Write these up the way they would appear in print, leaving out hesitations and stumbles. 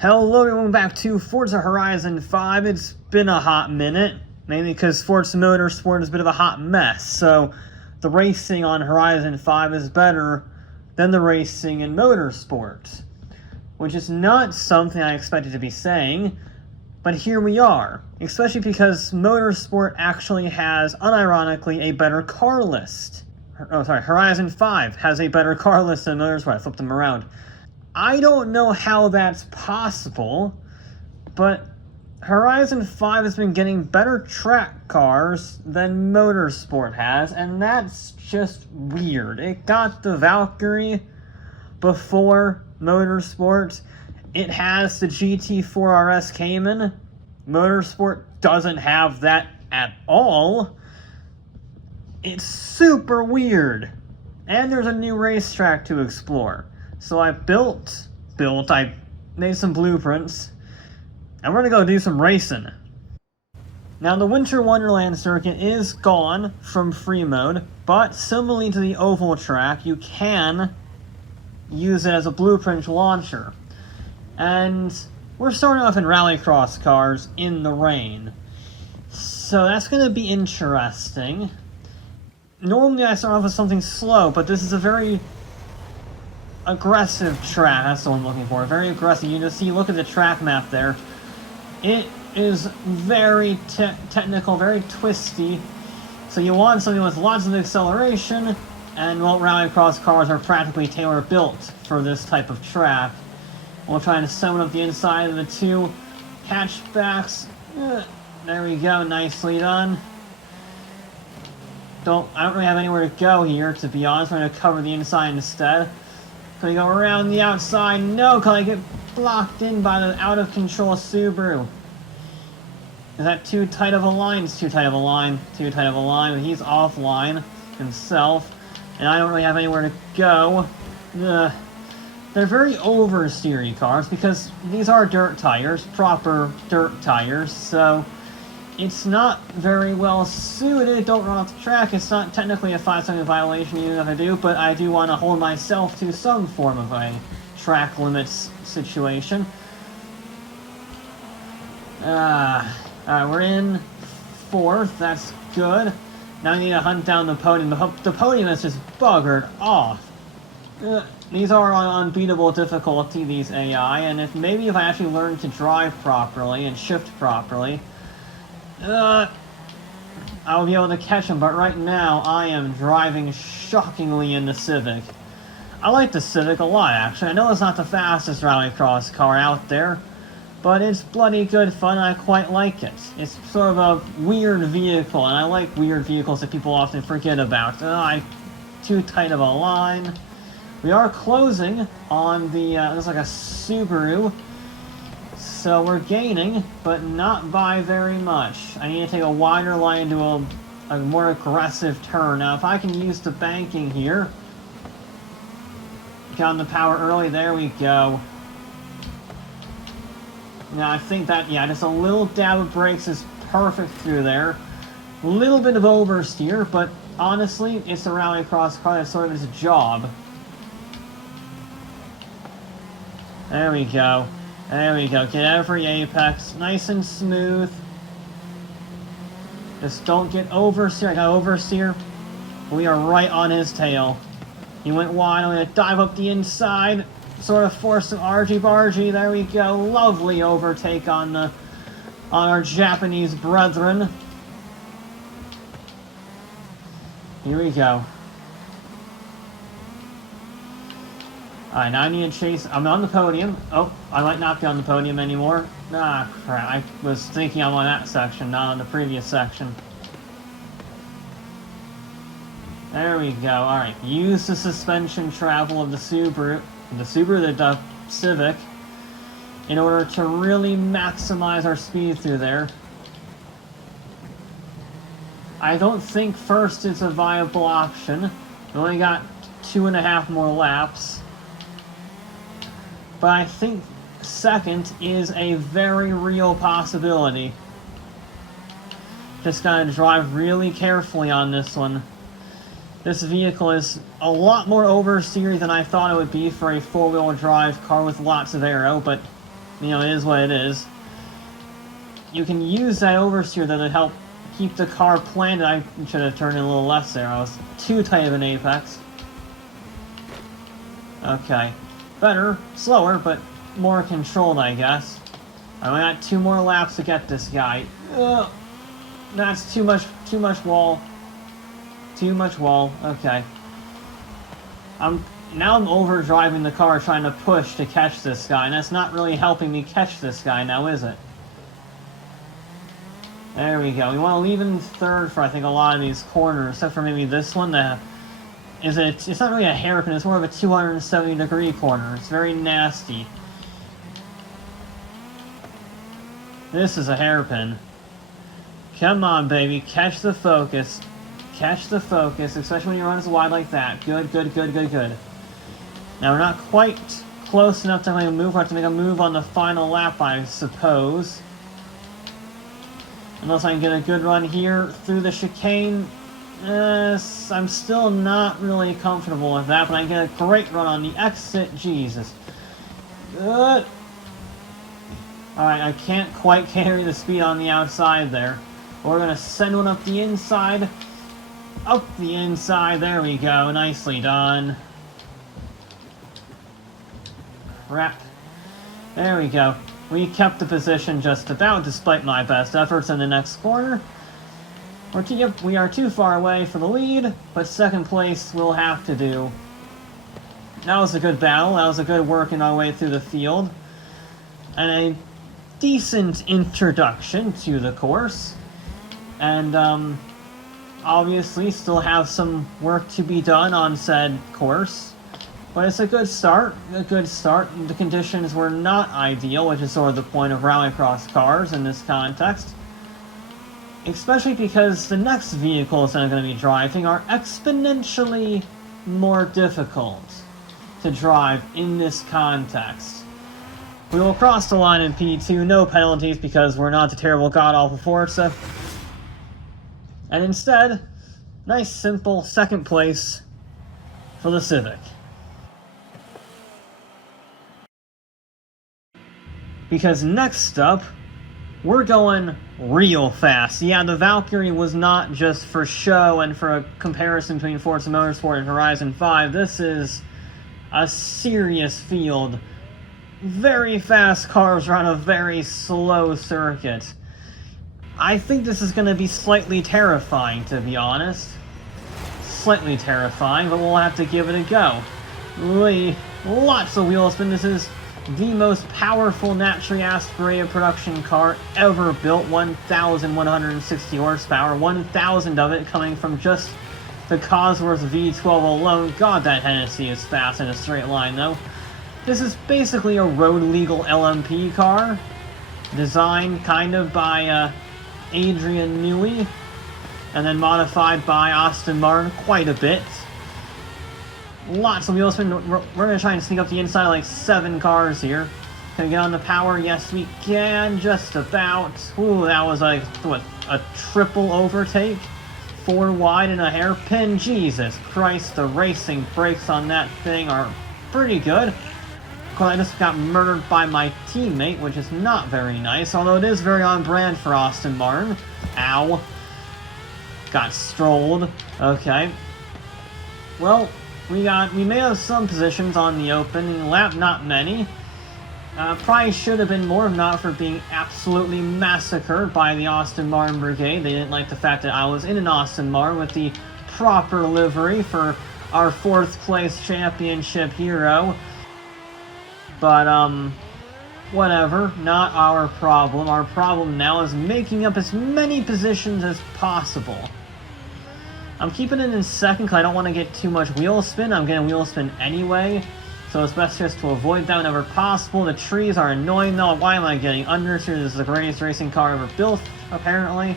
Hello everyone, back to Forza Horizon 5. It's been a hot minute, mainly because Forza Motorsport is a bit of a hot mess, so the racing on Horizon 5 is better than the racing in Motorsport, which is not something I expected to be saying, but here we are, especially because Motorsport actually has, unironically, a better car list. Horizon 5 has a better car list than Motorsport. I flipped them around. I don't know how that's possible, but Horizon 5 has been getting better track cars than Motorsport has, and that's just weird. It got the Valkyrie before Motorsport. It has the GT4 RS Cayman. Motorsport doesn't have that at all. It's super weird. And there's a new racetrack to explore. So I I made some blueprints, and we're gonna go do some racing. Now the Winter Wonderland circuit is gone from free mode, but similarly to the oval track, you can use it as a blueprint launcher. And we're starting off in rallycross cars in the rain. So that's gonna be interesting. Normally I start off with something slow, but this is a very aggressive track. That's the one I'm looking for. Very aggressive. You just see, look at the track map there. It is very technical, very twisty. So you want something with lots of acceleration, and well, rallycross cars are practically tailor-built for this type of track. We'll try to summon up the inside of the two hatchbacks. There we go, nicely done. I don't really have anywhere to go here, to be honest. We're going to cover the inside instead. Can we go around the outside? No, because I get blocked in by the out-of-control Subaru. Is that too tight of a line? It's too tight of a line. Too tight of a line, but he's offline himself. And I don't really have anywhere to go. They're very oversteery cars, because these are dirt tires, proper dirt tires, so it's not very well suited. Don't run off the track. It's not technically a 5-second violation even if I do, but I do want to hold myself to some form of a track limits situation. Alright, we're in 4th. That's good. Now I need to hunt down the podium. The podium is just buggered off. These are on unbeatable difficulty, these AI, and if I actually learn to drive properly and shift properly, I'll be able to catch them, but right now I am driving shockingly in the Civic. I like the Civic a lot, actually. I know it's not the fastest rallycross car out there, but it's bloody good fun, and I quite like it. It's sort of a weird vehicle, and I like weird vehicles that people often forget about. Too tight of a line. We are closing on the, looks like a Subaru. So we're gaining, but not by very much. I need to take a wider line into a more aggressive turn. Now, if I can use the banking here, got on the power early, there we go. Now, I think that, yeah, just a little dab of brakes is perfect through there. A little bit of oversteer, but honestly, it's a rallycross car. That's sort of its job. There we go. There we go. Get every apex. Nice and smooth. Just don't get oversteer. I got oversteer. We are right on his tail. He went wide. I'm going to dive up the inside. Sort of force some argy-bargy. There we go. Lovely overtake on our Japanese brethren. Here we go. Alright, now I need to chase. I'm on the podium. Oh, I might not be on the podium anymore. Ah, crap. I was thinking I'm on that section, not on the previous section. There we go. Alright, use the suspension travel of the Civic, in order to really maximize our speed through there. I don't think first is a viable option. We only got 2.5 more laps. But I think second is a very real possibility. Just gotta drive really carefully on this one. This vehicle is a lot more oversteery than I thought it would be for a four-wheel drive car with lots of aero, but you know, it is what it is. You can use that oversteer though to help keep the car planted. I should have turned it a little less there. I was too tight of an apex. Okay. Better, slower, but more controlled, I guess. I only got 2 more laps to get this guy. Ugh. That's too much wall. Too much wall. Okay. Now I'm overdriving the car trying to push to catch this guy, and that's not really helping me catch this guy now, is it? There we go. We want to leave in third for, I think, a lot of these corners, except for maybe this one. It's not really a hairpin, it's more of a 270-degree corner. It's very nasty. This is a hairpin. Come on, baby. Catch the focus. Catch the focus, especially when you run as wide like that. Good, good, good, good, good. Now, we're not quite close enough to make a move. We'll have to make a move on the final lap, I suppose. Unless I can get a good run here through the chicane. I'm still not really comfortable with that, but I can get a great run on the exit. Jesus. Good. Alright, I can't quite carry the speed on the outside there. We're going to send one up the inside. Up the inside. There we go. Nicely done. Crap. There we go. We kept the position just about, despite my best efforts in the next corner. We are too far away for the lead, but second place will have to do. That was a good battle. That was a good working our way through the field. And a decent introduction to the course. And, obviously still have some work to be done on said course. But it's a good start. A good start. The conditions were not ideal, which is sort of the point of rallycross cars in this context. Especially because the next vehicles that I'm going to be driving are exponentially more difficult to drive in this context. We will cross the line in P2, no penalties because we're not the terrible god-awful Forza. And instead, nice simple second place for the Civic. Because next up, we're going real fast. Yeah, the Valkyrie was not just for show and for a comparison between Forza Motorsport and Horizon 5. This is a serious field. Very fast cars are on a very slow circuit. I think this is going to be slightly terrifying, to be honest. Slightly terrifying, but we'll have to give it a go. Lots of wheel spin. This is the most powerful naturally aspirated production car ever built. 1,160 horsepower. 1,000 of it coming from just the Cosworth V12 alone. God, that Hennessy is fast in a straight line, though. This is basically a road-legal LMP car. Designed kind of by Adrian Newey, and then modified by Aston Martin quite a bit. Lots of wheel spin. We're going to try and sneak up the inside of like 7 cars here. Can we get on the power? Yes, we can. Just about. Ooh, that was like, what, a triple overtake? 4 wide and a hairpin? Jesus Christ, the racing brakes on that thing are pretty good. I just got murdered by my teammate, which is not very nice, although it is very on brand for Aston Martin. Ow. Got strolled. Okay. Well, we may have some positions on the opening lap, not many. Probably should have been more, if not for being absolutely massacred by the Aston Martin Brigade. They didn't like the fact that I was in an Aston Martin with the proper livery for our 4th place championship hero. But, whatever, not our problem. Our problem now is making up as many positions as possible. I'm keeping it in second because I don't want to get too much wheel spin. I'm getting wheel spin anyway, so it's best just to avoid that whenever possible. The trees are annoying though. Why am I getting understeer? This is the greatest racing car ever built, apparently.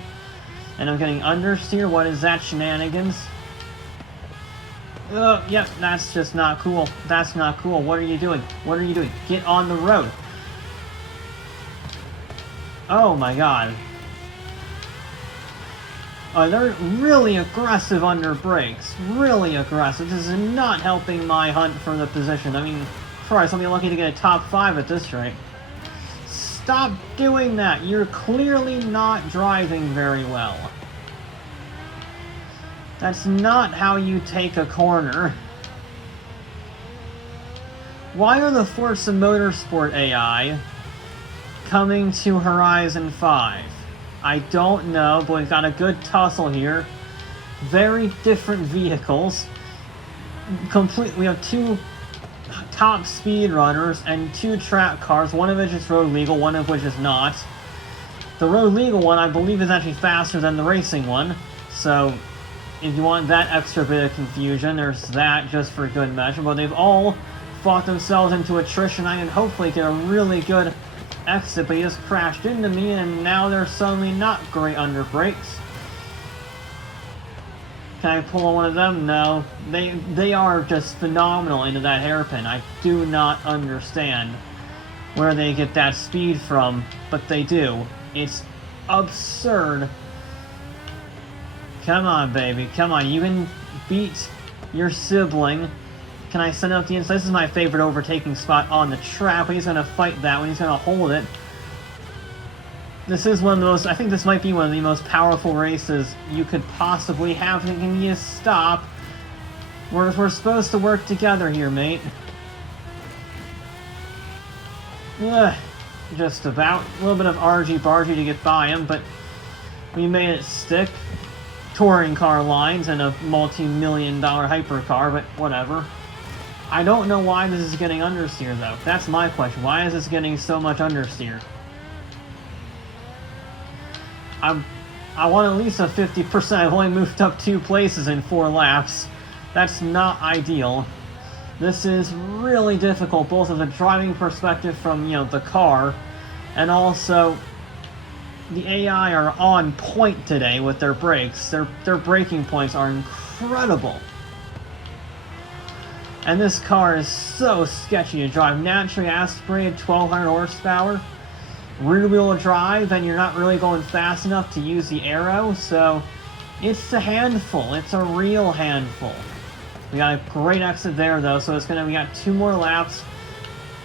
And I'm getting understeer. What is that shenanigans? Yep, that's just not cool. That's not cool. What are you doing? What are you doing? Get on the road. Oh my god. They're really aggressive under brakes. Really aggressive. This is not helping my hunt for the position. I mean, Christ, I'll be lucky to get a top 5 at this rate. Stop doing that. You're clearly not driving very well. That's not how you take a corner. Why are the Forza Motorsport AI coming to Horizon 5? I don't know, but we've got a good tussle here. Very different vehicles. We have two top speed runners and two track cars, one of which is road legal, one of which is not. The road legal one, I believe, is actually faster than the racing one, so if you want that extra bit of confusion, there's that just for good measure. But they've all fought themselves into attrition. I can hopefully get a really good exit, but he just crashed into me, and now they're suddenly not great under brakes. Can I pull on one of them? No. They are just phenomenal into that hairpin. I do not understand where they get that speed from, but they do. It's absurd. Come on, baby. Come on. You can beat your sibling. Can I send out the inside? This is my favorite overtaking spot on the track, but he's going to fight that one. He's going to hold it. This is one of the most, I think this might be one of the most powerful races you could possibly have. Can you stop? We're supposed to work together here, mate. Ugh, just about. A little bit of argy-bargy to get by him, but we made it stick. Touring car lines and a multi-million-dollar hypercar, but whatever. I don't know why this is getting understeer, though. That's my question. Why is this getting so much understeer? I want at least a 50%. I've only moved up 2 places in 4 laps. That's not ideal. This is really difficult, both as a driving perspective from, the car, and also the AI are on point today with their brakes. Their braking points are incredible. And this car is so sketchy to drive. Naturally aspirated 1200 horsepower. Rear-wheel drive, and you're not really going fast enough to use the arrow, so it's a handful. It's a real handful. We got a great exit there, though, so we got 2 more laps.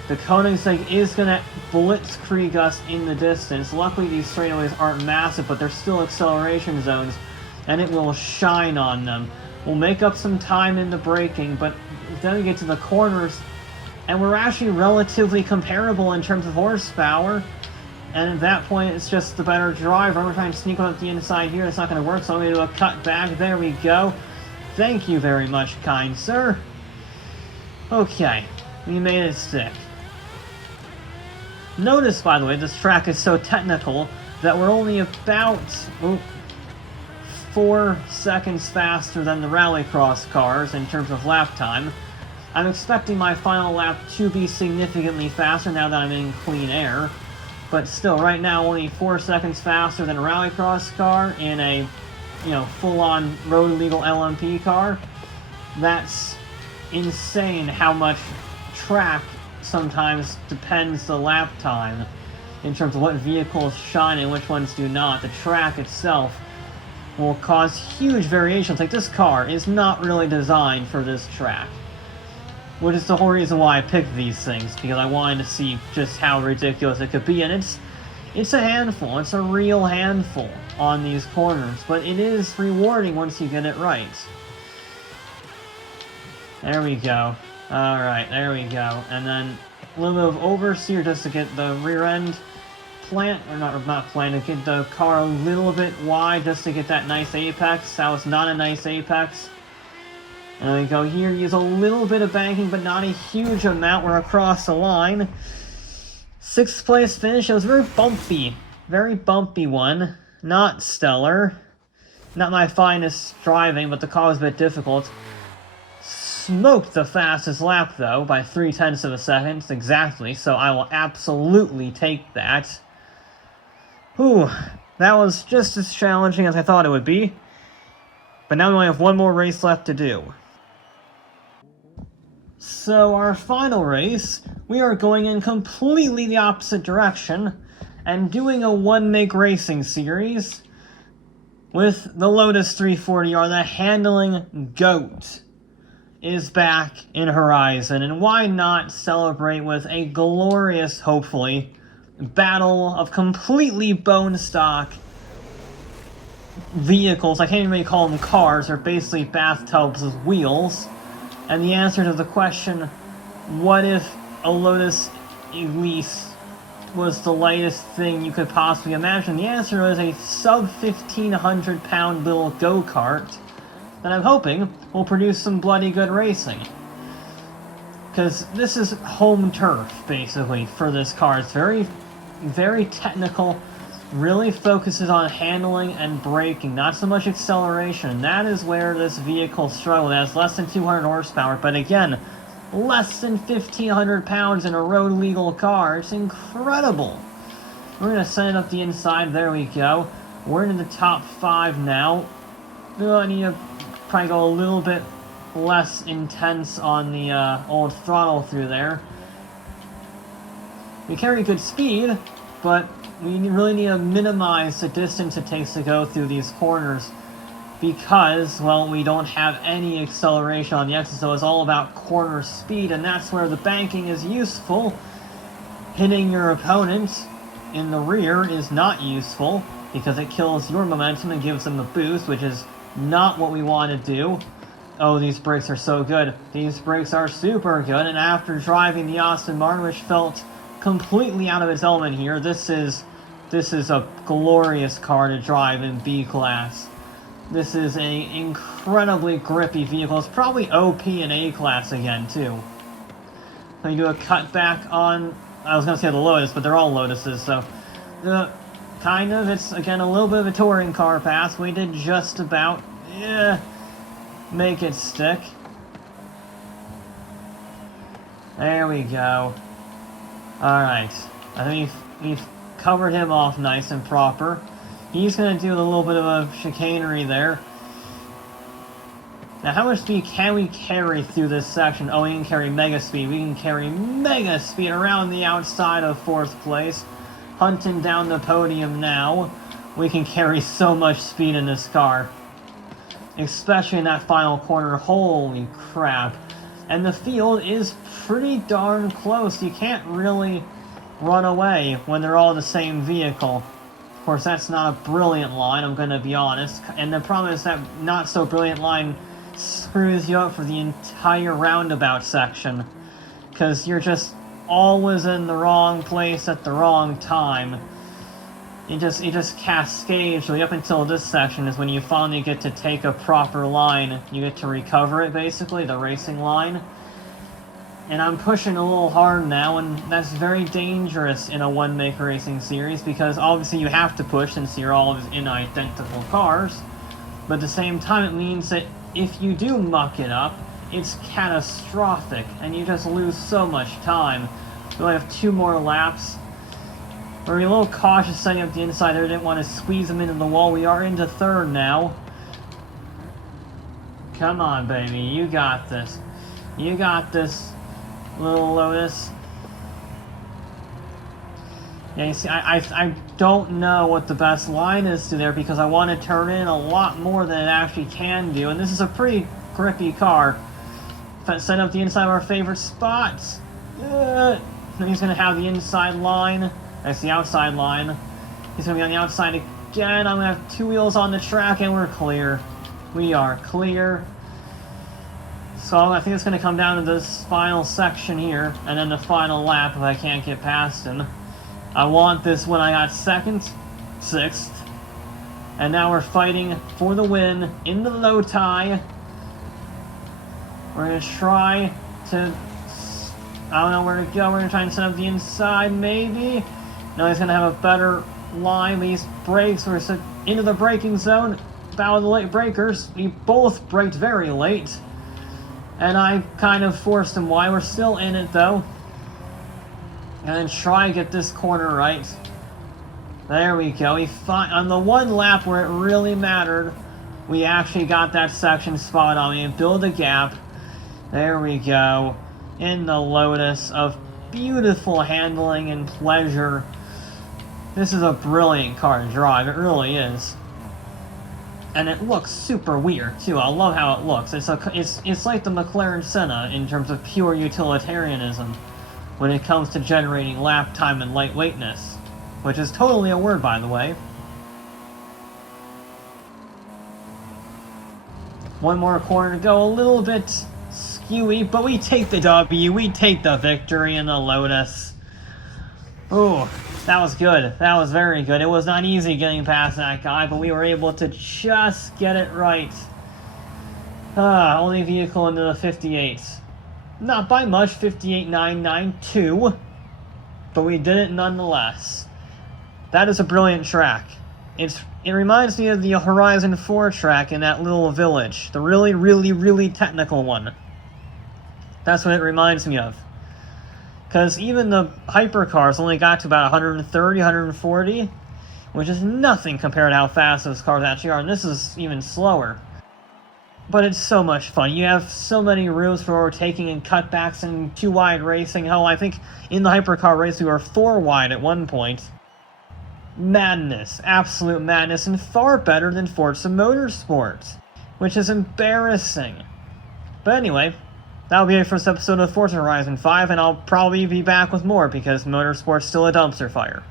The Koenigsegg is going to blitzkrieg us in the distance. Luckily, these straightaways aren't massive, but they're still acceleration zones, and it will shine on them. We'll make up some time in the braking, but then we get to the corners, and we're actually relatively comparable in terms of horsepower. And at that point, it's just the better driver. We're trying to sneak up the inside here. It's not going to work, so I'm going to do a cut back. There we go. Thank you very much, kind sir. Okay, we made it stick. Notice, by the way, this track is so technical that we're only about 4 seconds faster than the rallycross cars in terms of lap time. I'm expecting my final lap to be significantly faster now that I'm in clean air. But still, right now, only 4 seconds faster than a rallycross car in a, full-on road-legal LMP car. That's insane how much track sometimes depends the lap time in terms of what vehicles shine and which ones do not. The track itself will cause huge variations. Like, this car is not really designed for this track, which is the whole reason why I picked these things, because I wanted to see just how ridiculous it could be. And it's a handful. It's a real handful on these corners, but it is rewarding once you get it right. There we go. Alright, there we go. And then a little bit of oversteer just to get the rear end not planted, to get the car a little bit wide just to get that nice apex. That was not a nice apex. And there we go here, use a little bit of banking, but not a huge amount. We're across the line. 6th place finish. It was very bumpy one. Not stellar. Not my finest driving, but the car was a bit difficult. Smoked the fastest lap, though, by 0.3 of a second, exactly, so I will absolutely take that. Whew, that was just as challenging as I thought it would be. But now we only have 1 more race left to do. So our final race, we are going in completely the opposite direction and doing a one-make racing series with the Lotus 340R. The handling GOAT is back in Horizon, and why not celebrate with a glorious, hopefully, battle of completely bone stock vehicles. I can't even really call them cars. They're basically bathtubs with wheels. And the answer to the question, what if a Lotus Elise was the lightest thing you could possibly imagine? The answer was a sub 1,500 pound little go-kart that I'm hoping will produce some bloody good racing. Because this is home turf, basically, for this car. It's very, very technical, really focuses on handling and braking, not so much acceleration. That is where this vehicle struggled. It has less than 200 horsepower, but again, less than 1,500 pounds in a road legal car. It's incredible. We're going to send it up the inside. There we go. We're into the top 5 now. I need to probably go a little bit less intense on the old throttle through there. We carry good speed, but we really need to minimize the distance it takes to go through these corners because, well, we don't have any acceleration on the exit, so it's all about corner speed, and that's where the banking is useful. Hitting your opponent in the rear is not useful because it kills your momentum and gives them a boost, which is not what we want to do. Oh, these brakes are so good. These brakes are super good, and after driving the Aston Martin, which felt completely out of its element here, this is a glorious car to drive in B class. This is an incredibly grippy vehicle. It's probably OP in A class again, too. Let me do a cutback on, I was going to say the Lotus, but they're all Lotuses, so it's again a little bit of a touring car pass. We did just about make it stick. There we go. Alright, I think we've covered him off nice and proper. He's going to do a little bit of a chicanery there. Now, how much speed can we carry through this section? Oh, we can carry mega speed. We can carry mega speed around the outside of 4th place. Hunting down the podium now. We can carry so much speed in this car. Especially in that final corner. Holy crap. And the field is pretty darn close. You can't really run away when they're all the same vehicle. Of course, that's not a brilliant line, I'm going to be honest. And the problem is that not so brilliant line screws you up for the entire roundabout section. Because you're just always in the wrong place at the wrong time. It just cascades really up until this section is when you finally get to take a proper line. You get to recover it, basically, the racing line. And I'm pushing a little hard now, and that's very dangerous in a one-make racing series, because obviously you have to push since you're all in identical cars. But at the same time, it means that if you do muck it up, it's catastrophic, and you just lose so much time. We only have 2 more laps. We're a little cautious setting up the inside there. Didn't want to squeeze them into the wall. We are into 3rd now. Come on, baby. You got this. You got this, little Lotus. Yeah, you see, I don't know what the best line is to there because I want to turn in a lot more than it actually can do. And this is a pretty grippy car. Set up the inside of our favorite spots. Then he's going to have the inside line. That's the outside line. He's going to be on the outside again. I'm going to have 2 wheels on the track, and we're clear. We are clear. So I think it's going to come down to this final section here, and then the final lap if I can't get past him. I want this when I got 2nd, 6th, and now we're fighting for the win in the low tie. We're going to try to, I don't know where to go. We're going to try and set up the inside, maybe. No, he's going to have a better line. These brakes, we're into the braking zone. Battle of the late breakers. We both braked very late. And I kind of forced him wide. We're still in it, though. And then try and get this corner right. There we go. On the one lap where it really mattered, we actually got that section spot on. We build a gap. There we go. In the Lotus of beautiful handling and pleasure. This is a brilliant car to drive. It really is. And it looks super weird, too. I love how it looks. It's like the McLaren Senna in terms of pure utilitarianism. when it comes to generating lap time and lightweightness, which is totally a word, by the way. One more corner to go, a little bit skewy, but we take the W, we take the victory in the Lotus. Ooh, that was good. That was very good. It was not easy getting past that guy, but we were able to just get it right. Only vehicle into the 58. Not by much, 58.992, but we did it nonetheless. That is a brilliant track. It reminds me of the Horizon 4 track in that little village. The really, really, really technical one. That's what it reminds me of. Because even the hypercars only got to about 130, 140, which is nothing compared to how fast those cars actually are, and this is even slower. But it's so much fun. You have so many rooms for overtaking and cutbacks and 2-wide racing. Hell, I think in the hypercar race we were 4-wide at one point. Madness. Absolute madness, and far better than Forza Motorsport, which is embarrassing. But anyway, that'll be it for this episode of Forza Horizon 5, and I'll probably be back with more because Motorsport's still a dumpster fire.